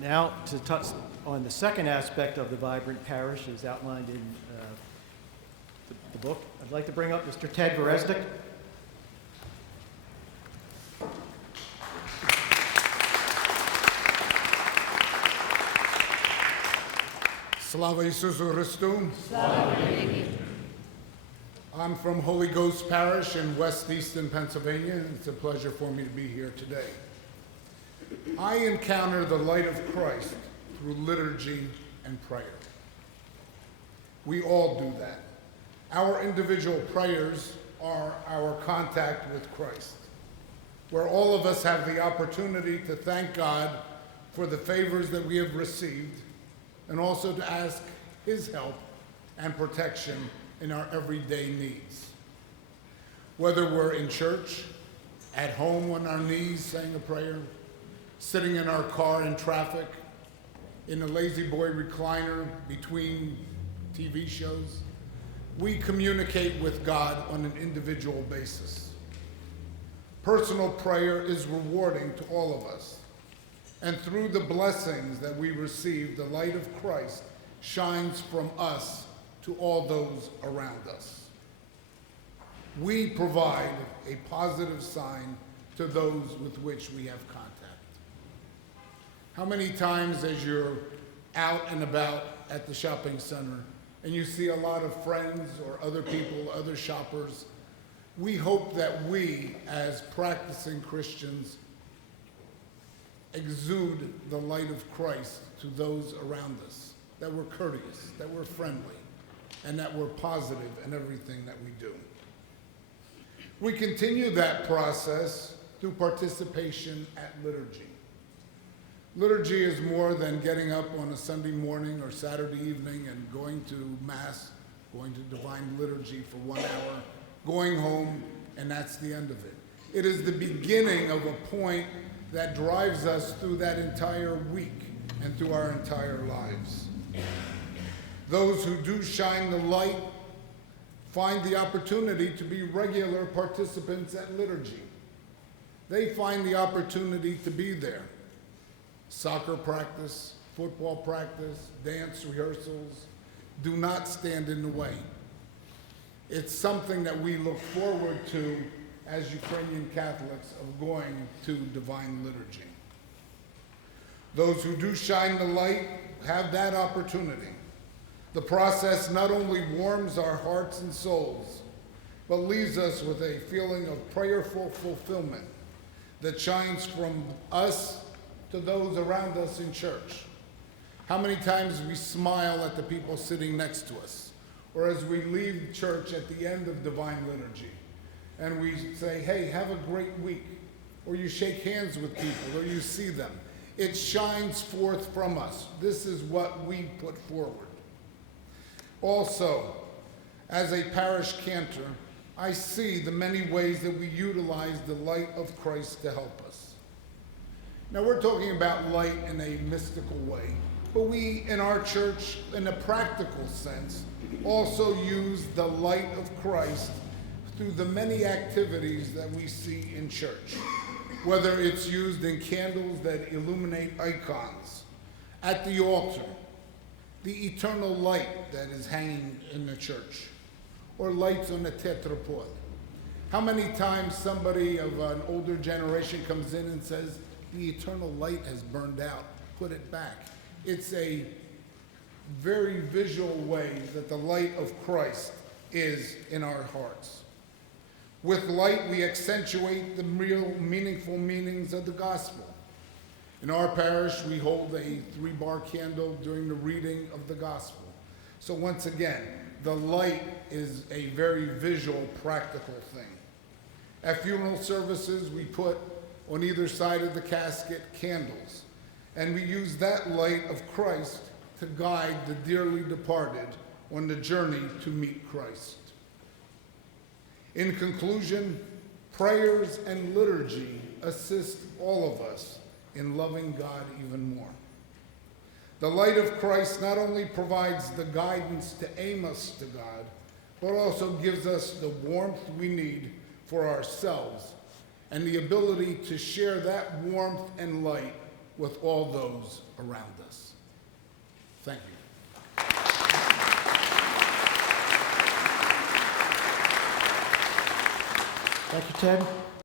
Now, to touch on the second aspect of the vibrant parish as outlined in the book, I'd like to bring up Mr. Ted Veresink. Slava Isusu Christu. I'm from Holy Ghost Parish in West Easton, Pennsylvania. It's a pleasure for me to be here today. I encounter the light of Christ through liturgy and prayer. We all do that. Our individual prayers are our contact with Christ, where all of us have the opportunity to thank God for the favors that we have received and also to ask His help and protection in our everyday needs. Whether we're in church, at home on our knees saying a prayer, sitting in our car in traffic, in a lazy boy recliner between TV shows, we communicate with God on an individual basis. Personal prayer is rewarding to all of us. And through the blessings that we receive, the light of Christ shines from us to all those around us. We provide a positive sign to those with which we have contact. How many times as you're out and about at the shopping center and you see a lot of friends or other people, other shoppers, we hope that we, as practicing Christians, exude the light of Christ to those around us, that we're courteous, that we're friendly, and that we're positive in everything that we do. We continue that process through participation at liturgy. Liturgy is more than getting up on a Sunday morning or Saturday evening and going to Mass, going to Divine Liturgy for 1 hour, going home, and that's the end of it. It is the beginning of a point that drives us through that entire week and through our entire lives. Those who do shine the light find the opportunity to be regular participants at liturgy. They find the opportunity to be there. Soccer practice, football practice, dance rehearsals do not stand in the way. It's something that we look forward to as Ukrainian Catholics of going to Divine Liturgy. Those who do shine the light have that opportunity. The process not only warms our hearts and souls, but leaves us with a feeling of prayerful fulfillment that shines from us to those around us in church. How many times we smile at the people sitting next to us, or as we leave church at the end of Divine Liturgy, and we say, hey, have a great week, or you shake hands with people, or you see them. It shines forth from us. This is what we put forward. Also, as a parish cantor, I see the many ways that we utilize the light of Christ to help us. Now, we're talking about light in a mystical way, but we, in our church, in a practical sense, also use the light of Christ through the many activities that we see in church, whether it's used in candles that illuminate icons, at the altar, the eternal light that is hanging in the church, or lights on the tetrapod. How many times somebody of an older generation comes in and says, the eternal light has burned out, put it back. It's a very visual way that the light of Christ is in our hearts. With light, we accentuate the real meaningful meanings of the gospel. In our parish, we hold a 3-bar candle during the reading of the gospel. So once again, the light is a very visual, practical thing. At funeral services, we put on either side of the casket candles, and we use that light of Christ to guide the dearly departed on the journey to meet Christ. In conclusion, prayers and liturgy assist all of us in loving God even more. The light of Christ not only provides the guidance to aim us to God, but also gives us the warmth we need for ourselves and the ability to share that warmth and light with all those around us. Thank you. Thank you, Ted.